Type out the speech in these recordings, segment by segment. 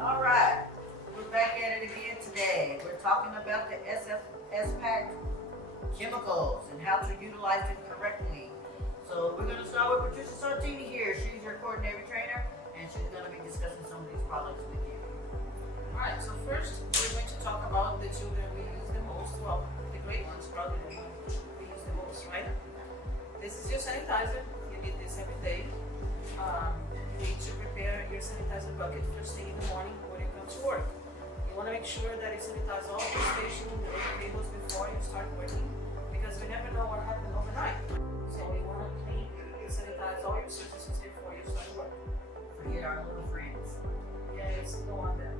All right, we're back at it again today. We're talking about the SFS pack chemicals and how to utilize them correctly. So we're going to start with Patricia Sartini here. She's your coordinator trainer, and she's going to be discussing some of these products with you. Alright, so first we're going to talk about the two that we use the most. Well, the great ones probably the one we use the most, right? This is your sanitizer. You need this every day. You need to prepare your sanitizer bucket first thing in the morning when you come to work. You want to make sure that you sanitize all the station and the tables before you start working, because you never know what happened overnight. So you want to clean and sanitize all your surfaces before you start work. Forget our little friends. Yes, go on then.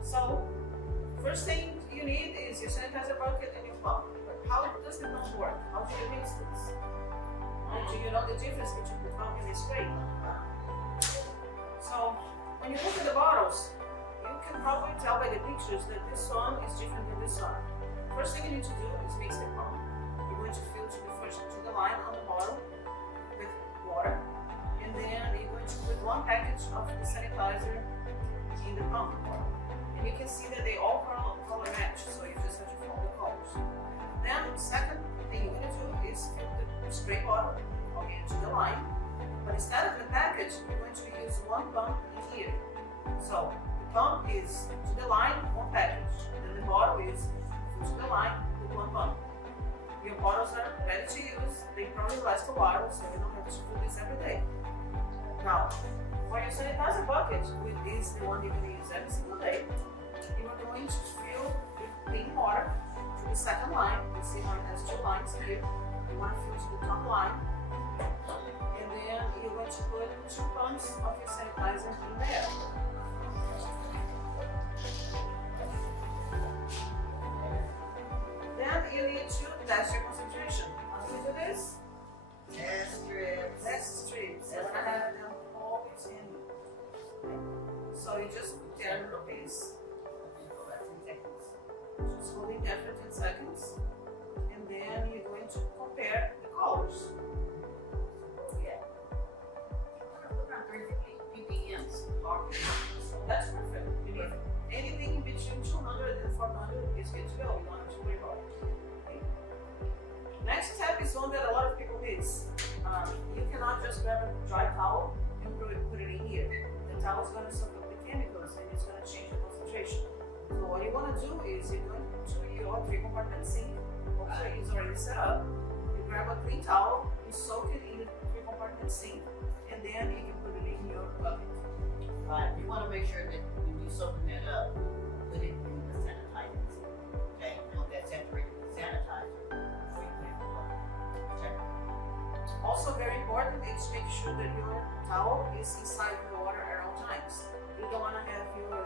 So, first thing you need is your sanitizer bucket and your pump. But how does the pump work? How do you mix this? Do you know the difference between the pump and the spray? So, when you look at the bottles, you can probably tell by the pictures that this one is different than this one. First thing you need to do is mix the pump. You're going to fill to the line on the bottle with water, and then you're going to put one package of the sanitizer in the pump bottle. And you can see that they all color match, so you just have to follow the colors. Then the second thing you're going to do is fill the spray bottle into the line, but instead of the package, you're going to use one pump in here. So the pump is to the line, one package, and the bottle is to the line with one pump. Your bottles are ready to use. They probably last a while, so you don't have to do this every day. Now, for your sanitizer bucket, which is the one you're going to use every single day, you are going to fill with clean water to the second line. You see how it has two lines here. You want to fill to the top line, and then you're going to put 2 pumps of your sanitizer in there. Then you need to test your concentration. How do you do this? Test strips. Test strips. And I have them always in. So you just put them in a piece. Just holding them for 10 seconds. And then you're going to compare the colors. Yeah. We're on 350 ppm. So that's perfect. You need anything in between 200 and 400 is good to go. You don't have to worry about it. Okay. Next step is one that a lot of people miss. You cannot just grab a dry towel and put it in here. The towel is going to soak up the chemicals and it's going to change the concentration. So what you want to do is you're going to your 3-compartment sink. Hopefully it's already set up. You grab a clean towel, you soak it in the 3-compartment sink, and then you can put it in your bucket. But you want to make sure that when you soaking that up, put it in the sanitizer. Okay, you want that separated with sanitizer before you put it in the bucket. Okay. Also very important is to make sure that your towel is inside the water at all times. You don't want to have your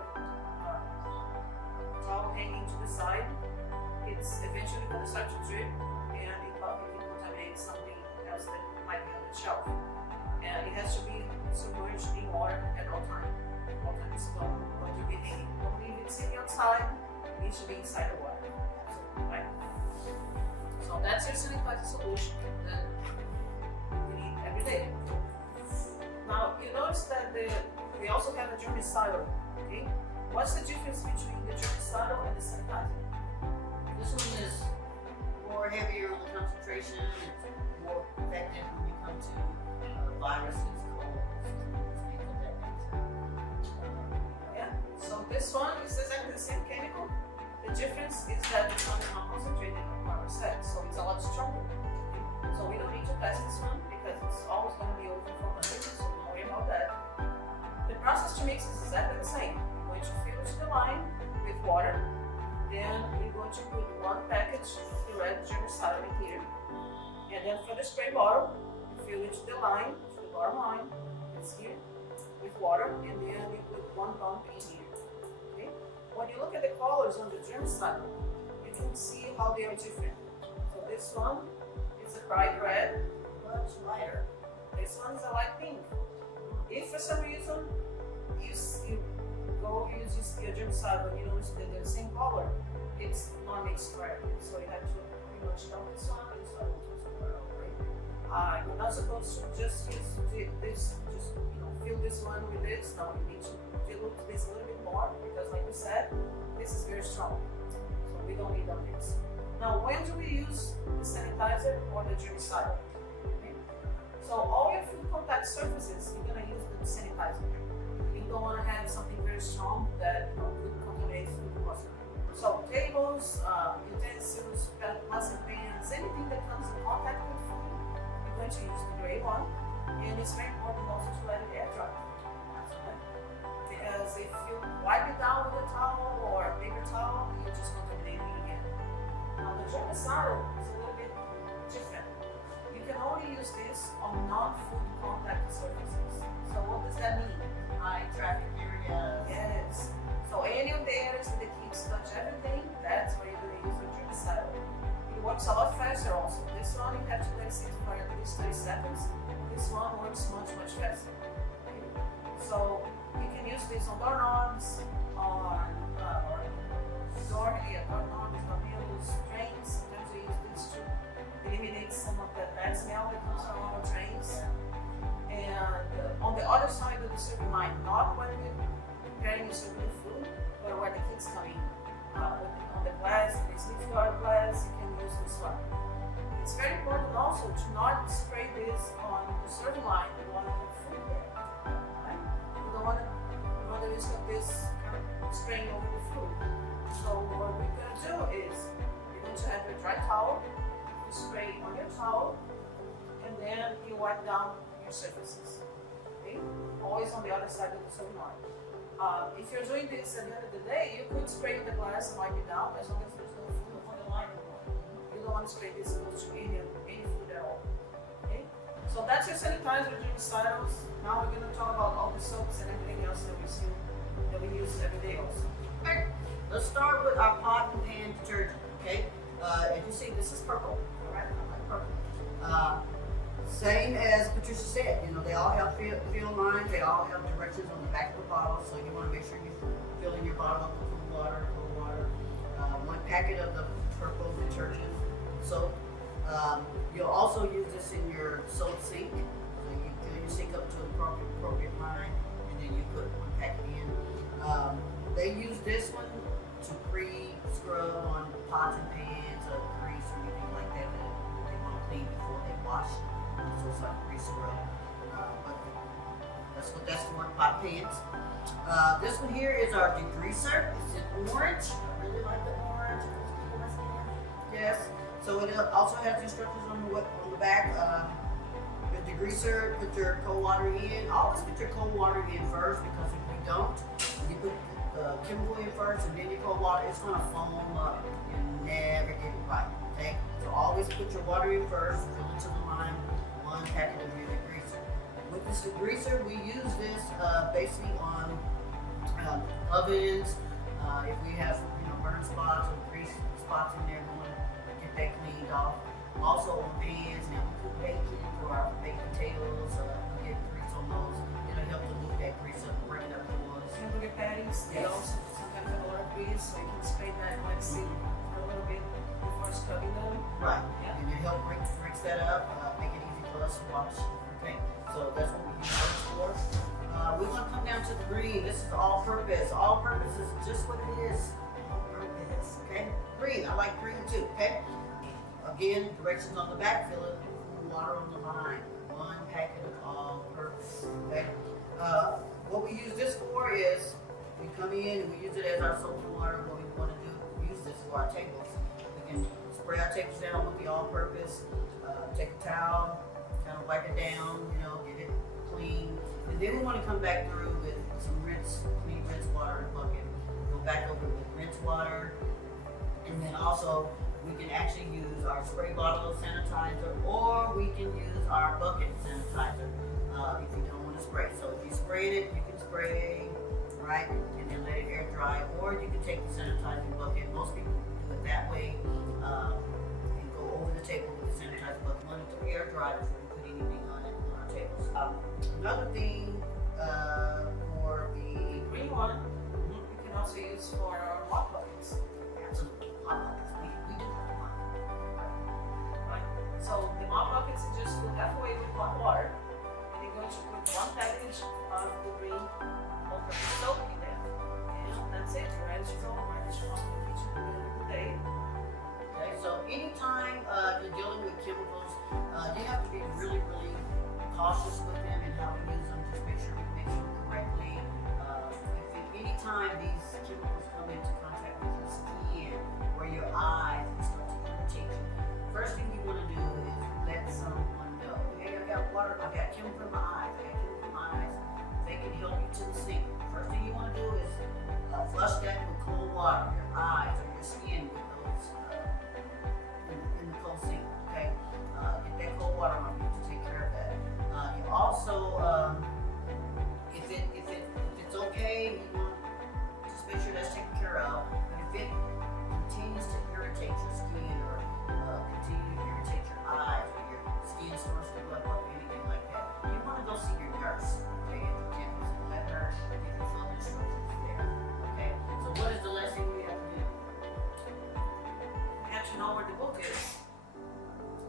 towel hanging to the side. It's eventually going to start to drip, and it probably can contaminate something else that might be on the shelf. And it has to be submerged in water at all times. All times. Don't leave it hanging. Don't leave it sitting outside. It needs to be inside the water. Absolutely, right? So that's your sanitizer solution that you need every day. Now you notice that we also have a germicidal. Okay, what's the difference between the germicidal and the sanitizer? This one is more heavier on the concentration. It's more effective when you come to viruses, colds, things of that nature. Yeah. So this one is exactly the same chemical. The difference is that this one is not concentrated in 1%, so it's a lot stronger. So we don't need to test this one because it's always going to be over 400, so don't worry about that. The process to mix is exactly the same. You're going to fill it to the line with water. Then you're going to put one package of the red germicidal in here. And then for the spray bottle, you fill it to the line, to the bottom line, it's here, with water, and then you put one pump in here. Okay? When you look at the colors on the germicidal, you can see how they are different. So this one is a bright red, much lighter. This one is a light pink. If for some reason you go use your germicidal and you notice that they're the same color, it's not mixed correctly. So you have to pretty much dump this one and this one. You're not supposed to just use this, just fill this one with this. No, you need to fill this a little bit more because, like we said, this is very strong. So we don't need on this. Now, when do we use the sanitizer or the germicidal? Okay. So all your food contact surfaces, you're gonna use the sanitizer. You don't want to have something very strong that could contaminate food process. So tables, utensils, plastic pans, anything that comes in contact with food, you're going to use the gray one. And it's very important also to let it air dry. Okay? Because if you wipe it down with a towel or a paper towel, you're just contaminating it again. Now the germicidal is a little bit different. You can only use this on non-food contact surfaces. So what does that mean? High traffic areas. Yes. So any of the areas that the kids touch everything, that's where you're going to use the germicidal. It works a lot faster also. This one you have to let it sit for at least 30 seconds. This one works much faster. Okay? So you can use this on doorknobs, on doorknobs, windows, drains. Sometimes we use this to eliminate some of the bad smell that comes from our drains. And on the other side of the serving line, not when we're preparing the serving food, but where the kids come in. On the glass, this is your glass, you can use this one. It's very important also to not spray this on the serving line while you have food there. Right? You don't want to risk of this spraying over the food. So what we're going to do is you're going to have your dry towel, you spray on your towel, and then you wipe down your surfaces. Okay? Always on the other side of the serving line. If you're doing this at the end of the day, you could spray the glass and wipe it down as long as there's no food on the line anymore. You don't want to spray this close to any food at all. Okay? So that's your sanitizer, germicidals. Now we're going to talk about all the soaps and everything else that we use every day also. Okay, let's start with our pot and pan detergent. Okay, as you see, this is purple. All right, I like purple. Same as Patricia said, they all have fill lines. They all have directions on the back of the bottle, so you want to make sure you fill in your bottle up with cool water. One packet of the purple detergent soap. You'll also use this in your soap sink. So you fill your sink up to the appropriate line, and then you put one packet in. They use this one to pre-scrub on pots and pans or grease or anything like that they want to clean before they wash. So it's like pre-scrub. But that's what that's for, pot pans. This one here is our degreaser. It's in orange. I really like the orange. Yes. So it also has instructions on the back. The degreaser, put your cold water in. Always put your cold water in first, because if you don't, you put the chemical in first and then your cold water, it's going to foam up and never get it right. Okay? So always put your water in first, fill it to the line, one packet of your degreaser. With this degreaser, we use this basically on ovens. If we have burn spots or grease spots in there, we want to get that cleaned off. Also on pans, now we put bacon for our baked potatoes. We get grease on those. It'll help to move that grease up and bring it up to us. Hamburger patties, they also sometimes have a lot of grease, so you can spray that waxy for a little bit before scrubbing them. Right. Yeah. And it helps breaks that up, make it easy for us to wash. Okay. So that's what we use those for. We're going to come down to the green. This is all-purpose. All-purpose is just what it is. All-purpose. Okay. Green. I like green too. Okay. Again, directions on the back. Fill it with water on the line. One packet of all-purpose. Okay. What we use this for is we come in and we use it as our soap and water. What we want to do, use this for our tables. We can spray our tables down with the all-purpose. Take a towel, kind of wipe it down, get it clean. And then we want to come back through with some clean rinse water in a bucket. Go back over with rinse water. And then also, we can actually use our spray bottle of sanitizer, or we can use our bucket sanitizer if you don't want to spray. So if you sprayed it, you can spray, right, and then let it air dry, or you can take the sanitizing bucket. Most people do it that way, and go over the table with the sanitizer bucket. Want it to air dry before we put anything on it on our tables. Another thing for the Green one, you can also use for our mop buckets. absolutely hot buckets. We do have one. Right. So the mop buckets, you just put that water, and you're going to put one package of the green all-purpose soap in there. And that's it. You're ready to go right from the kitchen at the end of the day. Okay, so anytime you're dealing with chemicals, you have to be really, really cautious with them and how we use them. Just make sure we mix them correctly. If at any time these chemicals come into contact with your skin or your eyes and start to irritate you, first thing you want to do is let someone know, hey, I got water, I got chemical in my eyes, I got chemical in my eyes. They can help you to the sink. First thing you want to do is flush that with cold water, your eyes or your skin with those in the cold sink. Okay, get that cold water on you to take care of that. You also, if it's okay, you want just make sure that's taken care of. But if it continues to irritate your skin or continue to irritate your eyes or your skin starts to blow up or anything like that, you want to go see your nurse. Okay, at the campus and let her give you full instructions there. Okay, so what is the last thing we have to do? You have to know where the book is.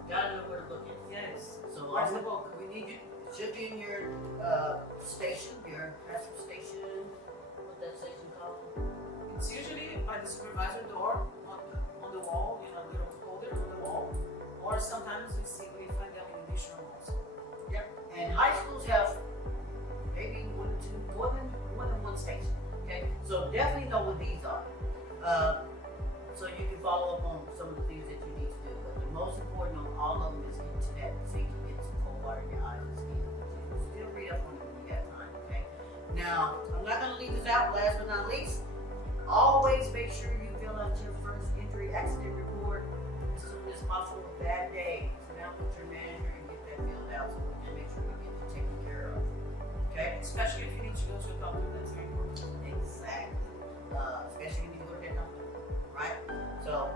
Gotta know where to look at. Yes. So Where's the book? we need you. It should be in your station, your passive station. What that station called? It's usually by the supervisor door on the wall, you know, little holder on the wall. Or sometimes we find them in additional walls. Yep. And high schools have maybe one or two, more than one station. Okay. So definitely know what these are. So you can follow up on some of the things that you need to do. But the most important of all of them is get to that so you can get some cold water in your eyes and skin. But you still read up on it when you got time. Okay. Now I'm not going to leave this out. Last but not least, always make sure you fill out your first injury accident report as soon as possible that day. Sit down with your manager and get that filled out so we can make sure we get you taken care of. Okay? Especially if you need to go to a doctor, that's very important. Exactly. Especially when you go to that doctor. Right? So,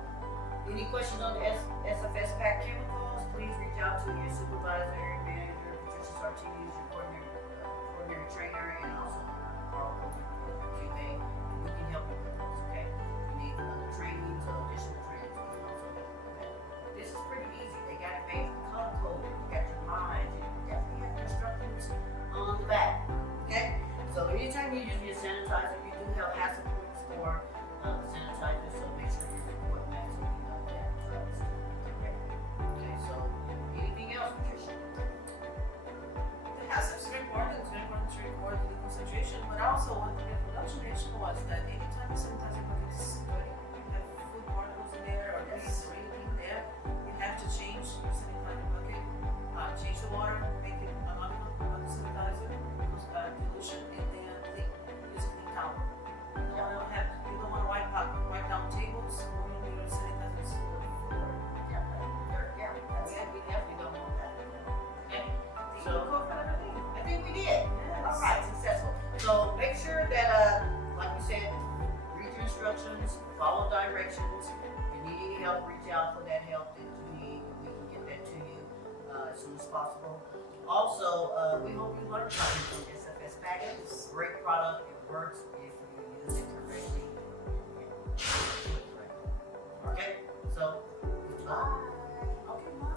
any questions on the SFS Pack chemicals, please reach out to your supervisor, manager, Patricia Sartini, your coordinator trainer, and also our QA. And we can help you with those, okay? If you need other trainings or additional trainings, we can also help you with that. This is pretty easy. They got it made color coded. You got your lines. You definitely have your instructions on the back. Okay? So anytime you use your sanitizer, you do have hazard points for the sanitizer, so make sure you report that so we know that trust. Okay? Okay, so anything else, Patricia? The hazards are important. It's very important to record the concentration, but also what the recommendation was that anytime the sanitizer bucket is dirty, you have food particles in there or grease or anything there, you have to change your sanitizer bucket, change the water, make it a nominal of the sanitizer, dilution, and then use a clean towel. You don't want to wipe down tables when your sanitizer is full. Yeah, that's it. We definitely don't want that. Okay? So, I think we did. All right, successful. So make sure that, like we said, read your instructions, follow directions. If you need any help, reach out for that help that you need, and we can get that to you as soon as possible. Also, we hope you learned something from SFS Packet. It's a great product. It works if you use it correctly. Okay, so bye. Okay, bye.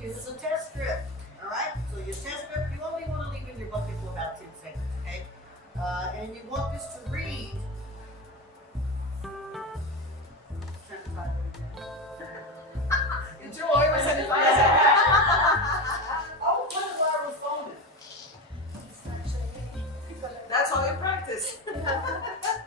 This is a test strip. All right. So your test strip, you only want to leave in your bucket for about 10 seconds. Okay. And you want this to read